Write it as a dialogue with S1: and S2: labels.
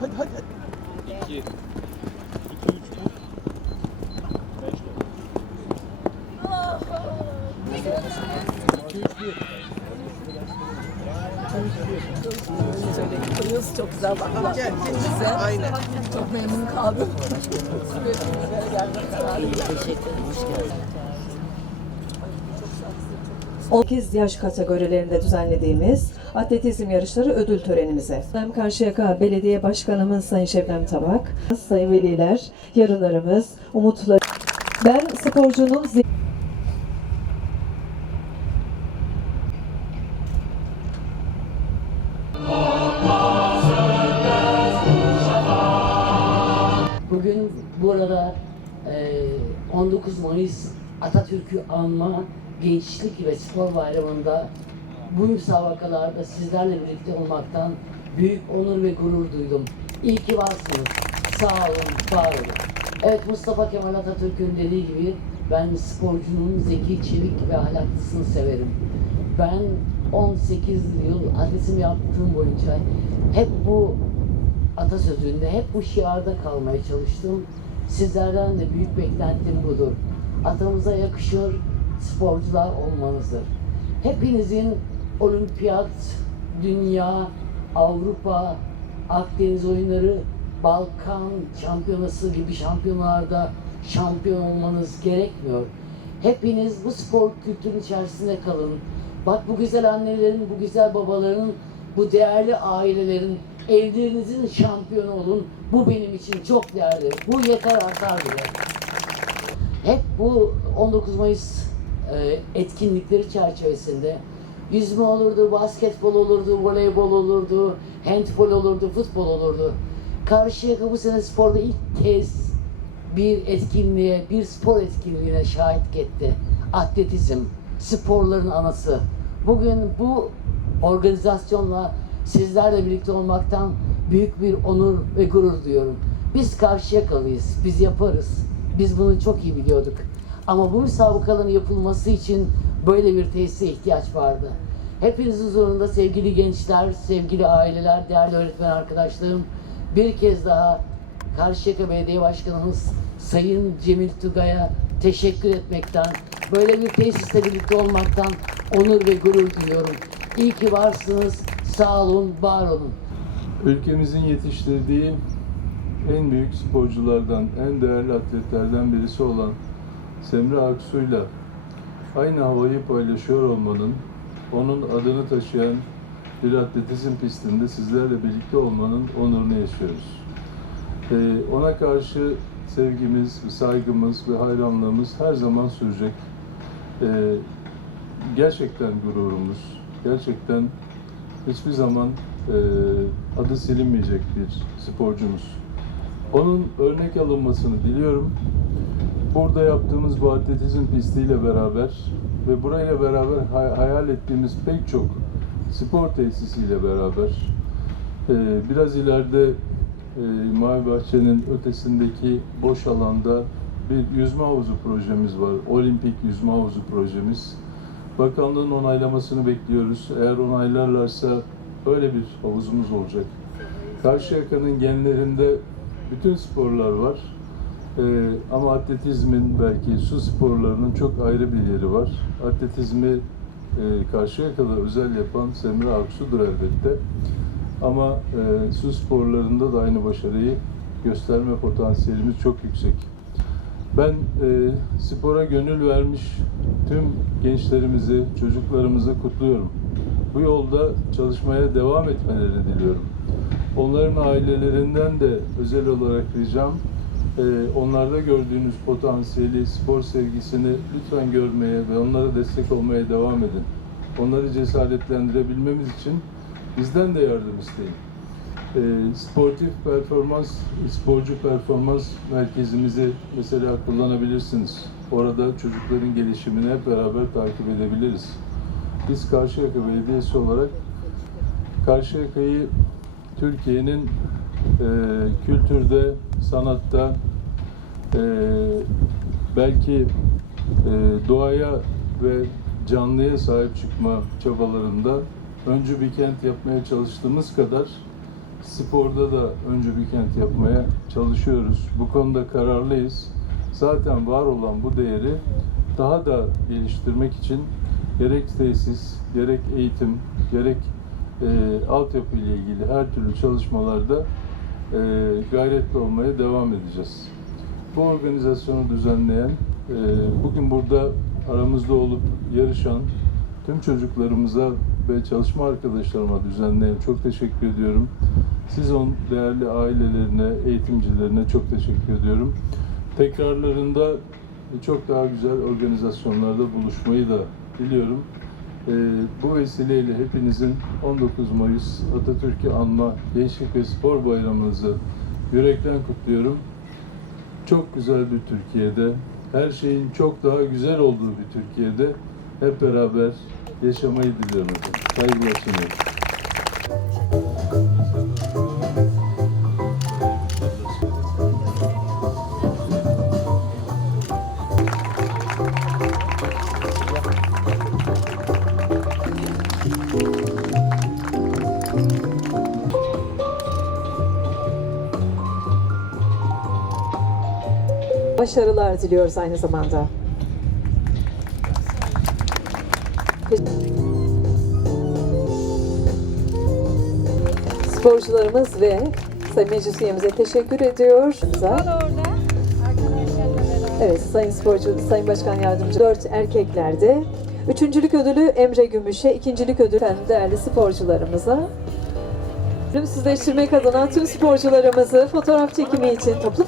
S1: Hadi hadi.
S2: 2 2 3
S3: Kırıyoruz çok güzel baktılar.
S1: Gel.
S3: Size.
S1: Aynen.
S3: Çok memnun kaldım. Teşekkür ederim.
S4: 18 yaş kategorilerinde düzenlediğimiz atletizm yarışları ödül törenimize. Hem Karşıyaka Belediye Başkanımız Sayın Şebnem Tabak, Sayın Veliler, yarılarımız, umutlar. Ben sporcunun
S5: Bugün burada e, 19 Mayıs Atatürk'ü anma Gençlik ve Spor Bayramı'nda bu müsabakalarda sizlerle birlikte olmaktan büyük onur ve gurur duydum. İyi ki varsınız. Sağ olun, var olun. Evet Mustafa Kemal Atatürk'ün dediği gibi ben sporcunun zeki, çevik ve ahlaklısını severim. Ben 18 yıl atletizm yaptığım boyunca hep bu atasözünde hep bu şiarda kalmaya çalıştım. Sizlerden de büyük beklentim budur. Atamıza yakışır sporcular olmanızdır. Hepinizin olimpiyat, dünya, Avrupa, Akdeniz oyunları, Balkan şampiyonası gibi şampiyonalarda şampiyon olmanız gerekmiyor. Hepiniz bu spor kültürü içerisinde kalın. Bak bu güzel annelerin, bu güzel babaların, bu değerli ailelerin evlerinizin şampiyonu olun. Bu benim için çok değerli. Bu yeter artar bile. Hep bu 19 Mayıs etkinlikleri çerçevesinde yüzme olurdu, basketbol olurdu, voleybol olurdu, handbol olurdu, futbol olurdu. Karşıyaka bu sene sporda ilk kez bir etkinliğe, bir spor etkinliğine şahit etti. Atletizm, sporların anası. Bugün bu organizasyonla sizlerle birlikte olmaktan büyük bir onur ve gurur duyuyorum. Biz Karşıyakalıyız, biz yaparız. Biz bunu çok iyi biliyorduk. Ama bu müsabakaların yapılması için böyle bir tesise ihtiyaç vardı. Hepinizin huzurunda sevgili gençler, sevgili aileler, değerli öğretmen arkadaşlarım bir kez daha Karşıyaka Belediye Başkanımız Sayın Cemil Tugay'a teşekkür etmekten, böyle bir tesiste birlikte olmaktan onur ve gurur duyuyorum. İyi ki varsınız, sağ olun, var olun.
S6: Ülkemizin yetiştirdiği en büyük sporculardan, en değerli atletlerden birisi olan Semra Aksu'yla aynı havayı paylaşıyor olmanın, onun adını taşıyan bir atletizm pistinde sizlerle birlikte olmanın onurunu yaşıyoruz. Ee, ona karşı sevgimiz, saygımız ve hayranlığımız her zaman sürecek. Ee, gerçekten gururumuz, gerçekten hiçbir zaman e, adı silinmeyecek bir sporcumuz. Onun örnek alınmasını diliyorum. Burada yaptığımız bu atletizm pistiyle beraber ve burayla beraber hay- hayal ettiğimiz pek çok spor tesisiyle beraber e, biraz ileride e, Mavi Bahçe'nin ötesindeki boş alanda bir yüzme havuzu projemiz var. Olimpik yüzme havuzu projemiz. Bakanlığın onaylamasını bekliyoruz. Eğer onaylarlarsa öyle bir havuzumuz olacak. Karşıyaka'nın genlerinde bütün sporlar var. Ee, ama atletizmin belki su sporlarının çok ayrı bir yeri var. Atletizmi e, Karşıyaka'da özel yapan Semra Aksu'dur elbette. Ama e, su sporlarında da aynı başarıyı gösterme potansiyelimiz çok yüksek. Ben e, spora gönül vermiş tüm gençlerimizi, çocuklarımızı kutluyorum. Bu yolda çalışmaya devam etmelerini diliyorum. Onların ailelerinden de özel olarak ricam, e, onlarda gördüğünüz potansiyeli, spor sevgisini lütfen görmeye ve onlara destek olmaya devam edin. Onları cesaretlendirebilmemiz için bizden de yardım isteyin. E, sportif performans, sporcu performans merkezimizi mesela kullanabilirsiniz. Orada çocukların gelişimini hep beraber takip edebiliriz. Biz Karşıyaka Belediyesi olarak Karşıyaka'yı Türkiye'nin e, kültürde, sanatta, e, belki e, doğaya ve canlıya sahip çıkma çabalarında öncü bir kent yapmaya çalıştığımız kadar sporda da öncü bir kent yapmaya çalışıyoruz. Bu konuda kararlıyız. Zaten var olan bu değeri daha da geliştirmek için gerek tesis, gerek eğitim, gerek e, altyapı ile ilgili her türlü çalışmalarda e, gayretli olmaya devam edeceğiz. Bu organizasyonu düzenleyen, e, bugün burada aramızda olup yarışan tüm çocuklarımıza ve çalışma arkadaşlarıma düzenleyen çok teşekkür ediyorum. Siz on değerli ailelerine, eğitimcilerine çok teşekkür ediyorum. Tekrarlarında çok daha güzel organizasyonlarda buluşmayı da diliyorum. Ee, bu vesileyle hepinizin 19 Mayıs Atatürk'ü anma Gençlik ve Spor Bayramınızı yürekten kutluyorum. Çok güzel bir Türkiye'de, her şeyin çok daha güzel olduğu bir Türkiye'de hep beraber yaşamayı diliyorum. efendim. Saygılar sunuyorum.
S4: Başarılar diliyoruz aynı zamanda. Sporcularımız ve Sayın Meclis üyemize teşekkür ediyor. Evet, Sayın Sporcu, Sayın Başkan Yardımcı, dört erkeklerde. Üçüncülük ödülü Emre Gümüş'e, ikincilik ödülü efendim değerli sporcularımıza. Ölümsüzleştirmek adına tüm sporcularımızı fotoğraf çekimi için toplu